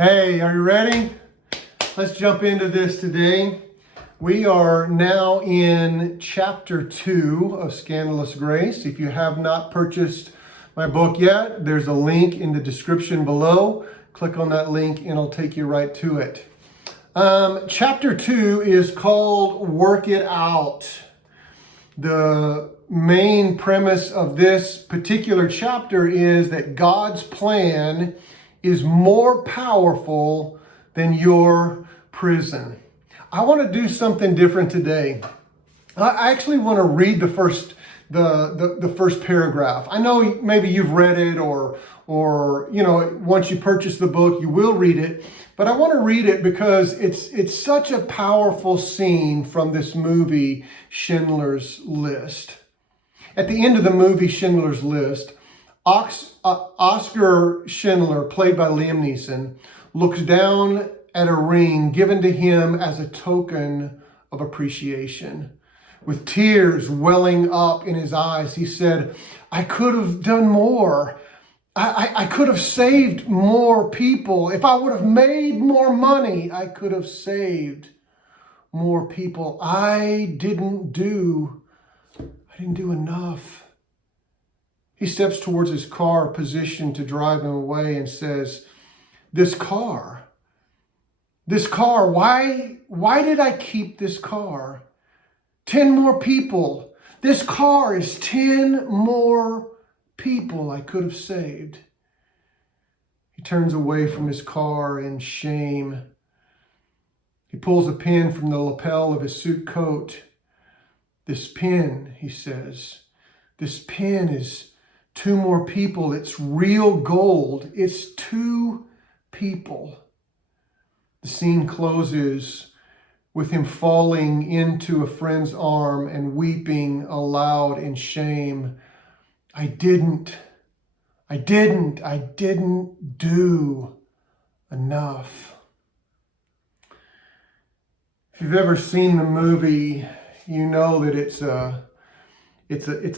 Hey, are you ready? Let's jump into this today. We are now in chapter 2 of Scandalous Grace. If you have not purchased my book yet, there's a link in the description below. Click on that link and it'll take you right to it. Chapter 2 is called Work It Out. The main premise of this particular chapter is that God's plan is more powerful than your prison. I want to do something different today. I actually want to read the first paragraph. I know maybe you've read it or once you purchase the book you will read it, but I want to read it because it's such a powerful scene from this movie Schindler's List. At the end of the movie Schindler's List, Oscar Schindler, played by Liam Neeson, looks down at a ring given to him as a token of appreciation. With tears welling up in his eyes, he said, "I could have done more. I could have saved more people. If I would have made more money, I could have saved more people. I didn't do enough." He steps towards his car, positioned to drive him away, and says, This car, why did I keep this car? 10 more people. This car is 10 more people I could have saved." He turns away from his car in shame. He pulls a pin from the lapel of his suit coat. "This pin," he says, "this pin is 2 more people. It's real gold. It's 2 people." The scene closes with him falling into a friend's arm and weeping aloud in shame. I didn't do enough." If you've ever seen the movie, you know that it's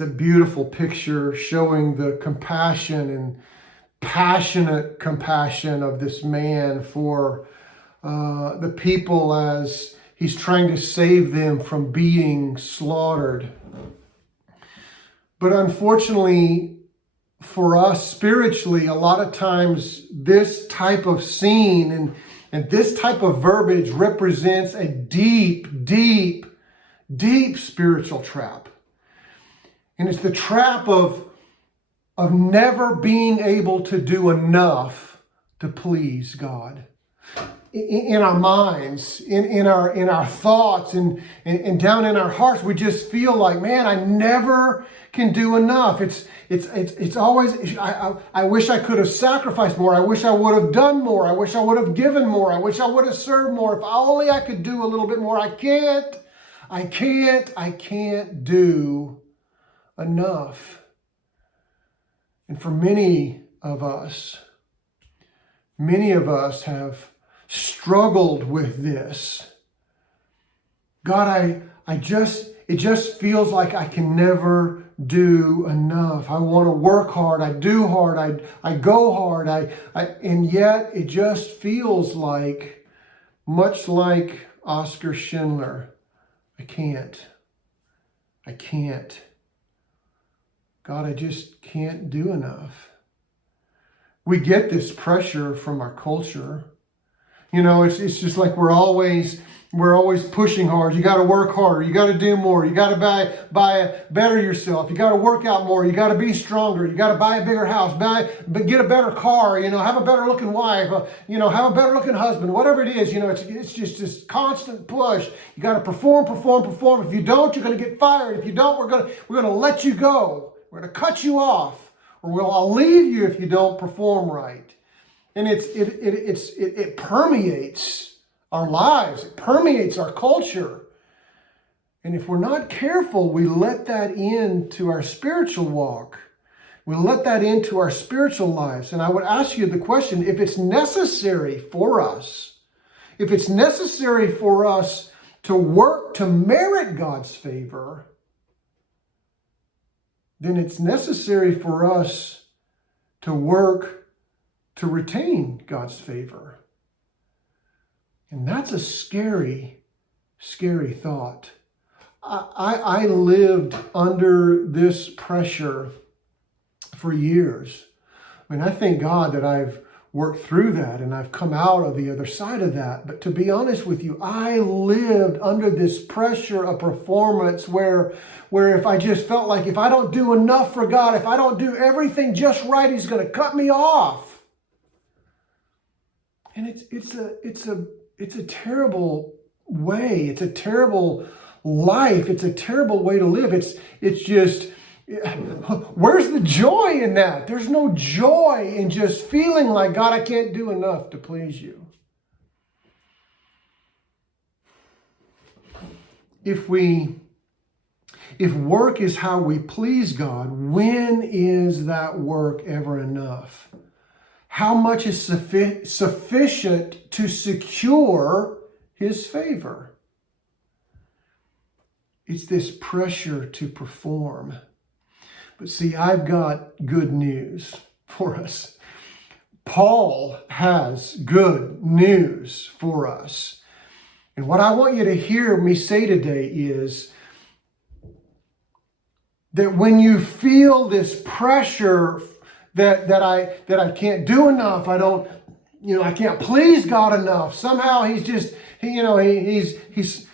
a beautiful picture showing the compassion and passionate compassion of this man for the people as he's trying to save them from being slaughtered. But unfortunately for us spiritually, a lot of times this type of scene and this type of verbiage represents a deep, deep, deep spiritual trap. And it's the trap of never being able to do enough to please God. In our minds, in our thoughts, and down in our hearts, we just feel like, man, I never can do enough. It's always, I wish I could have sacrificed more. I wish I would have done more. I wish I would have given more. I wish I would have served more. If only I could do a little bit more. I can't do enough. And for many of us have struggled with this. God, it just feels like I can never do enough. I want to work hard. I do hard. I go hard. And yet it just feels like, much like Oscar Schindler, I can't. God, I just can't do enough. We get this pressure from our culture. It's just like we're always pushing hard. You got to work harder. You got to do more. You got to better yourself. You got to work out more. You got to be stronger. You got to buy a bigger house. Get a better car. Have a better looking wife. Have a better looking husband. Whatever it is, it's just this constant push. You got to perform. If you don't, you're going to get fired. If you don't, we're going to let you go. We're going to cut you off, or I'll leave you if you don't perform right. And it permeates our lives. It permeates our culture. And if we're not careful, we let that into our spiritual walk. We let that into our spiritual lives. And I would ask you the question, if it's necessary for us to work to merit God's favor, then it's necessary for us to work to retain God's favor. And that's a scary, scary thought. I lived under this pressure for years. I mean, I thank God that I've worked through that and I've come out of the other side of that. But to be honest with you, I lived under this pressure of performance where if I just felt like if I don't do enough for God, if I don't do everything just right, He's going to cut me off. And it's a terrible way. It's a terrible life. It's a terrible way to live. It's just, where's the joy in that? There's no joy in just feeling like, God, I can't do enough to please you. If work is how we please God, when is that work ever enough? How much is sufficient to secure His favor? It's this pressure to perform. But see, I've got good news for us. Paul has good news for us. And what I want you to hear me say today is that when you feel this pressure that I can't do enough, I can't please God enough. Somehow He's just, he's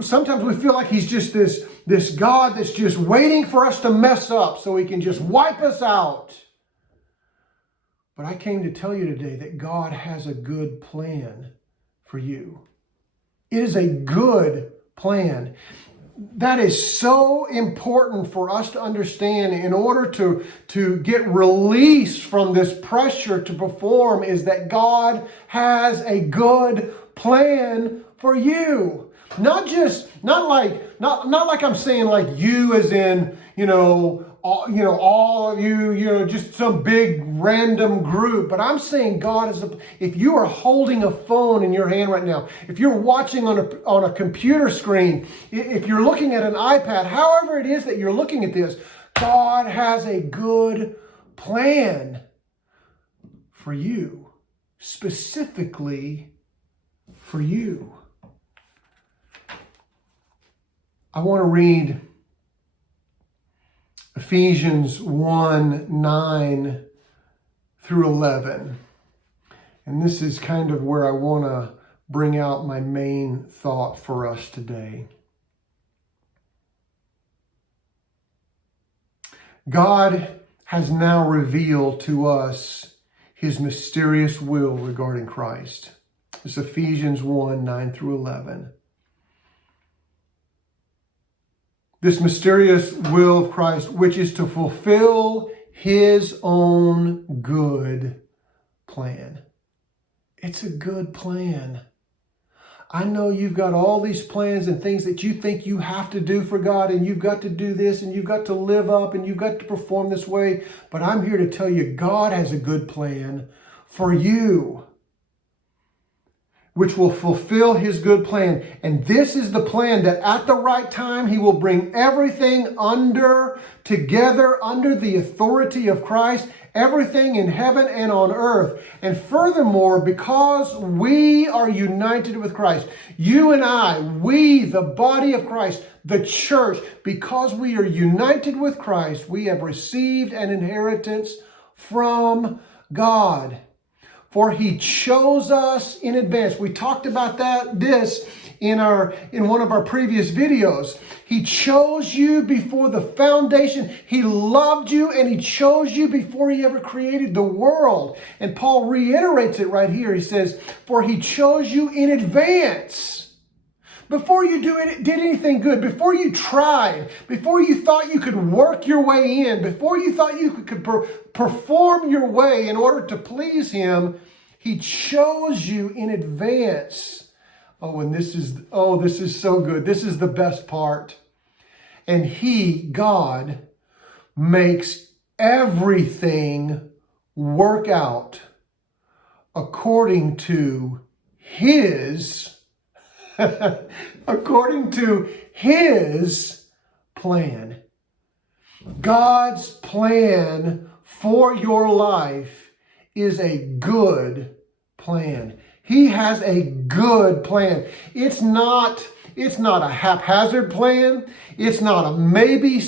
sometimes we feel like He's just this God that's just waiting for us to mess up so He can just wipe us out. But I came to tell you today that God has a good plan for you. It is a good plan. That is so important for us to understand in order to get released from this pressure to perform, is that God has a good plan for you. Not like I'm saying like you as in, all of you, just some big random group. But I'm saying God is, if you are holding a phone in your hand right now, if you're watching on a computer screen, if you're looking at an iPad, however it is that you're looking at this, God has a good plan for you, specifically for you. I want to read Ephesians 1:9 through 11. And this is kind of where I want to bring out my main thought for us today. God has now revealed to us His mysterious will regarding Christ. It's Ephesians 1:9 through 11. This mysterious will of Christ, which is to fulfill His own good plan. It's a good plan. I know you've got all these plans and things that you think you have to do for God, and you've got to do this, and you've got to live up, and you've got to perform this way. But I'm here to tell you, God has a good plan for you, which will fulfill His good plan. And this is the plan, that at the right time He will bring everything together under the authority of Christ, everything in heaven and on earth. And furthermore, because we are united with Christ, you and I, we, the body of Christ, the church, because we are united with Christ, we have received an inheritance from God. For He chose us in advance. We talked about this in one of our previous videos. He chose you before the foundation. He loved you and He chose you before He ever created the world. And Paul reiterates it right here. He says, for He chose you in advance. Before you did anything good, before you tried, before you thought you could work your way in, before you thought you could perform your way in order to please Him, He chose you in advance. This is so good. This is the best part. And He, God, makes everything work out according to His plan. God's plan for your life is a good plan. He has a good plan. It's not a haphazard plan. It's not a maybe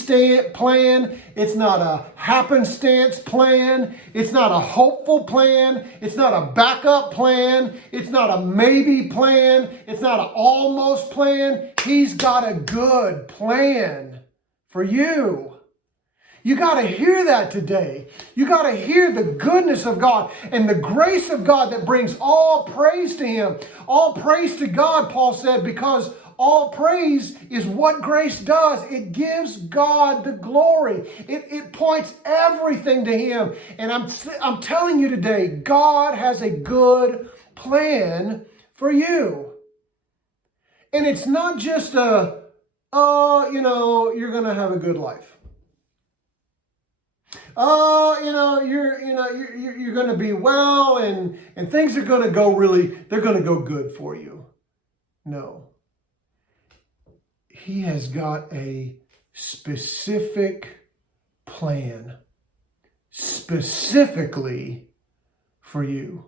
plan. It's not a happenstance plan. It's not a hopeful plan. It's not a backup plan. It's not a maybe plan. It's not an almost plan. He's got a good plan for you. You got to hear that today. You got to hear the goodness of God and the grace of God that brings all praise to Him. All praise to God, Paul said, because all praise is what grace does. It gives God the glory. It points everything to Him. And I'm telling you today, God has a good plan for you. And it's not just you're going to have a good life. You're going to be well and things are going to go they're going to go good for you. No. He has got a specific plan specifically for you.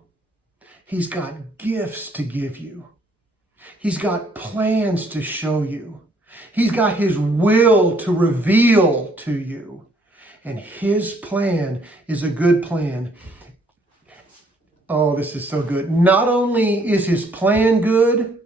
He's got gifts to give you. He's got plans to show you. He's got His will to reveal to you. And His plan is a good plan. Oh, this is so good. Not only is His plan good,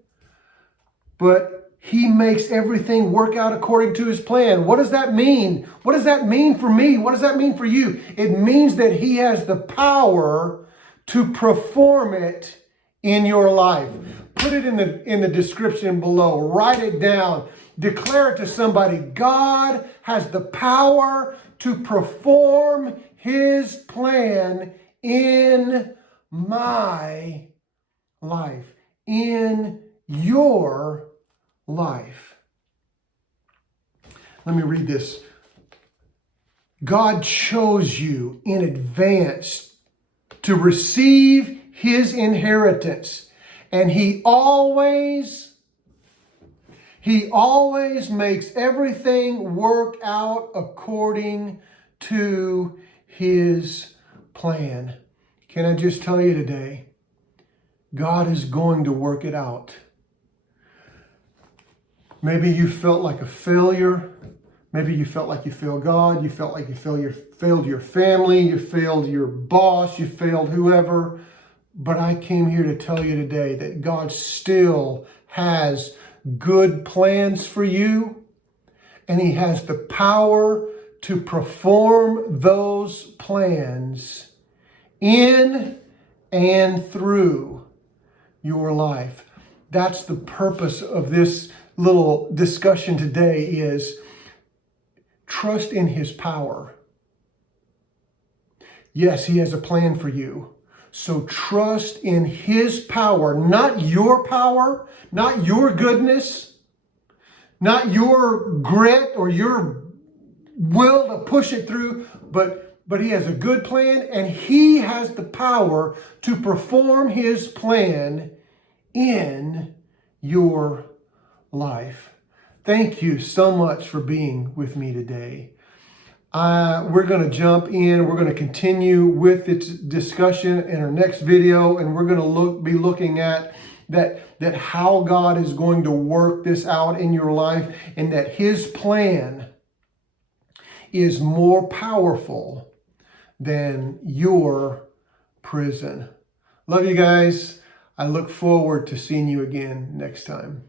but He makes everything work out according to His plan. What does that mean? What does that mean for me? What does that mean for you? It means that He has the power to perform it in your life. Put it in the description below. Write it down. Declare it to somebody. God has the power to perform His plan in my life, in your life. Let me read this. God chose you in advance to receive His inheritance, and He always makes everything work out according to His plan. Can I just tell you today, God is going to work it out. Maybe you felt like a failure. Maybe you felt like you failed God. You felt like you failed your family. You failed your boss. You failed whoever. But I came here to tell you today that God still has good plans for you. And He has the power to perform those plans in and through your life. That's the purpose of this little discussion today, is trust in His power. Yes, He has a plan for you. So trust in His power, not your power, not your goodness, not your grit or your will to push it through, but He has a good plan, and He has the power to perform His plan in your life. Thank you so much for being with me today. We're going to jump in. We're going to continue with its discussion in our next video, and we're going to be looking at that how God is going to work this out in your life, and that His plan is more powerful than your prison. Love you guys. I look forward to seeing you again next time.